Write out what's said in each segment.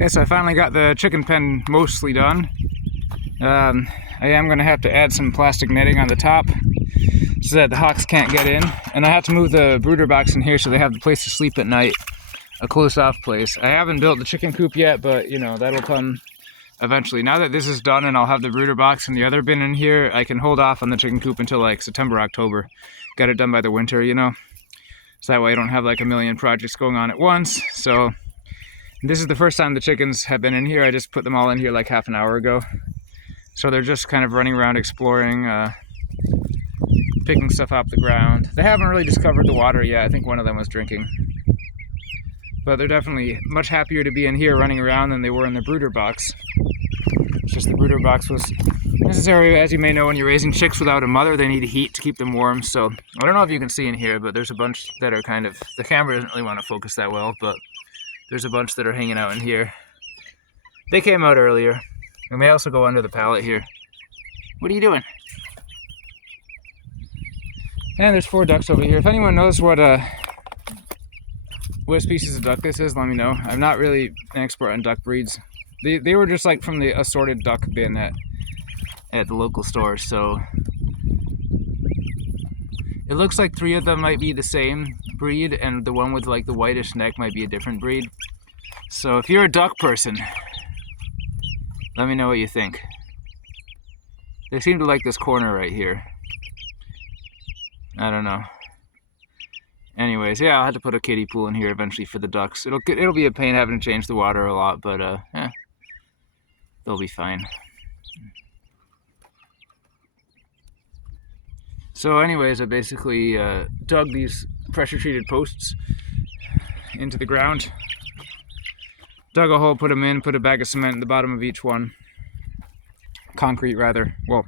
Okay, so I finally got the chicken pen mostly done. I am going to have to add some plastic netting on the top so that the hawks can't get in. And I have to move the brooder box in here so they have the place to sleep at night, a closed-off place. I haven't built the chicken coop yet, but you know, that'll come eventually. Now that this is done and I'll have the brooder box and the other bin in here, I can hold off on the chicken coop until like September, October. Get it done by the winter, you know? So that way I don't have like a million projects going on at once. So this is the first time the chickens have been in here. I just put them all in here like half an hour ago. So they're just kind of running around exploring, picking stuff off the ground. They haven't really discovered the water yet. I think one of them was drinking. But they're definitely much happier to be in here running around than they were in the brooder box. It's just the brooder box was necessary. As you may know, when you're raising chicks without a mother, they need heat to keep them warm. So I don't know if you can see in here, but there's a bunch that are kind of, the camera doesn't really want to focus that well, but there's a bunch that are hanging out in here. They came out earlier. And they also go under the pallet here. What are you doing? And there's 4 ducks over here. If anyone knows what species of duck this is, let me know. I'm not really an expert on duck breeds. They were just like from the assorted duck bin at the local store, so it looks like 3 of them might be the same breed, and the one with like the whitish neck might be a different breed. So if you're a duck person, let me know what you think. They seem to like this corner right here. I don't know. Anyways, yeah, I'll have to put a kiddie pool in here eventually for the ducks. It'll be a pain having to change the water a lot, but they'll be fine. So anyways, I basically dug these pressure-treated posts into the ground. Dug a hole, put them in, put a bag of cement in the bottom of each one. Concrete, rather. Well,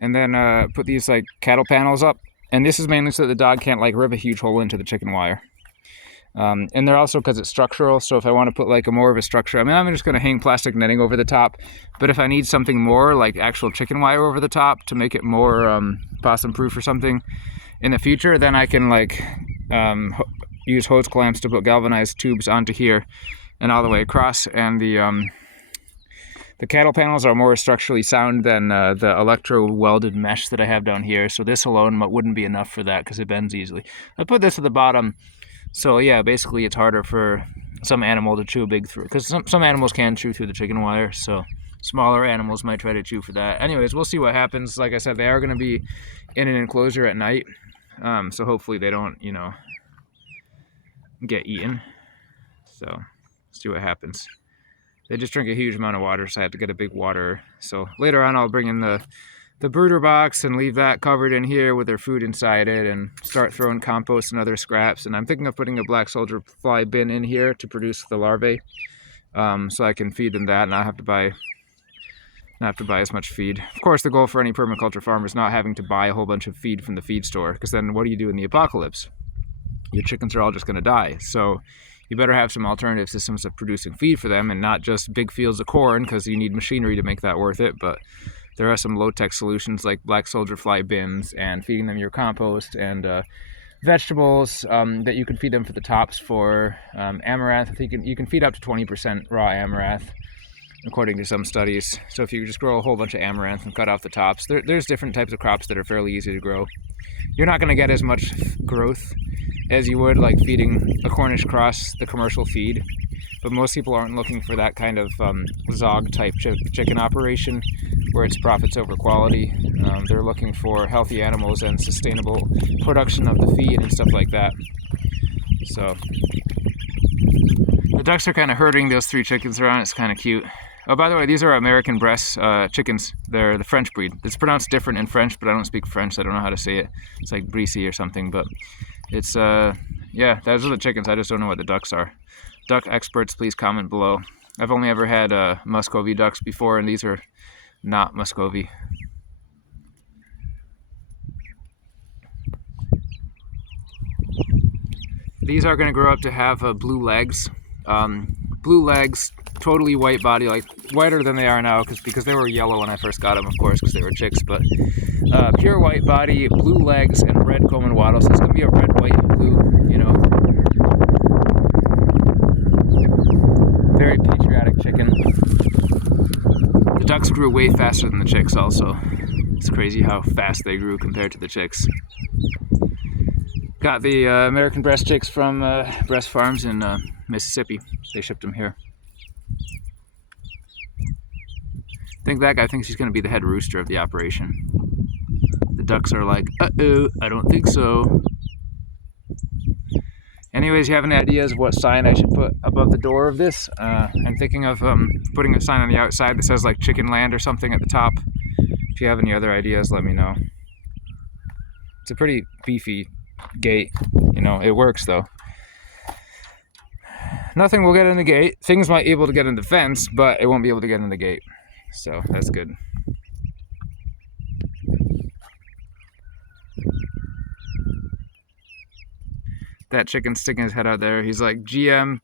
and then put these like cattle panels up. And this is mainly so that the dog can't like rip a huge hole into the chicken wire. And they're also because it's structural, so if I want to put like more of a structure, I mean, I'm just going to hang plastic netting over the top. But if I need something more, like actual chicken wire over the top to make it more possum-proof or something in the future, then I can like use hose clamps to put galvanized tubes onto here and all the way across. And the cattle panels are more structurally sound than the electro-welded mesh that I have down here. So this alone wouldn't be enough for that because it bends easily. I put this at the bottom. So yeah, basically it's harder for some animal to chew a big through, because some animals can chew through the chicken wire, so smaller animals might try to chew for that. Anyways, we'll see what happens. Like I said, they are going to be in an enclosure at night, so hopefully they don't, you know, get eaten. So let's see what happens. They just drink a huge amount of water, so I have to get a big water. So later on I'll bring in the brooder box and leave that covered in here with their food inside it and start throwing compost and other scraps. And I'm thinking of putting a black soldier fly bin in here to produce the larvae, so I can feed them that and not have to buy as much feed. Of course, the goal for any permaculture farmer is not having to buy a whole bunch of feed from the feed store, because then what do you do in the apocalypse? Your chickens are all just going to die. So you better have some alternative systems of producing feed for them and not just big fields of corn, because you need machinery to make that worth it. But there are some low-tech solutions like black soldier fly bins and feeding them your compost and vegetables that you can feed them for the tops for amaranth. I think you can feed up to 20% raw amaranth, according to some studies. So if you just grow a whole bunch of amaranth and cut off the tops, there's different types of crops that are fairly easy to grow. You're not going to get as much growth as you would like feeding a Cornish cross the commercial feed, but most people aren't looking for that kind of zog type chicken operation where it's profits over quality. They're looking for healthy animals and sustainable production of the feed and stuff like that. So the ducks are kind of herding those 3 chickens around. It's kind of cute. Oh, by the way, these are American breast chickens. They're the French breed. It's pronounced different in French, but I don't speak French, so I don't know how to say it. It's like Brissi or something, but it's, yeah, those are the chickens. I just don't know what the ducks are. Duck experts, please comment below. I've only ever had Muscovy ducks before, and these are not Muscovy. These are going to grow up to have blue legs. Blue legs, totally white body, like whiter than they are now, because they were yellow when I first got them, of course, because they were chicks, but pure white body, blue legs, and red comb and wattle. So it's going to be a red, white, and blue, you know. Very patriotic chicken. The ducks grew way faster than the chicks also. It's crazy how fast they grew compared to the chicks. Got the American breast chicks from Breast Farms in Mississippi. They shipped them here. I think that guy thinks he's going to be the head rooster of the operation. The ducks are like, uh-oh, I don't think so. Anyways, you have any ideas of what sign I should put above the door of this? I'm thinking of putting a sign on the outside that says like Chicken Land or something at the top. If you have any other ideas, let me know. It's a pretty beefy gate, you know, it works though. Nothing will get in the gate. Things might be able to get in the fence, but it won't be able to get in the gate. So that's good. That chicken's sticking his head out there. He's like, GM.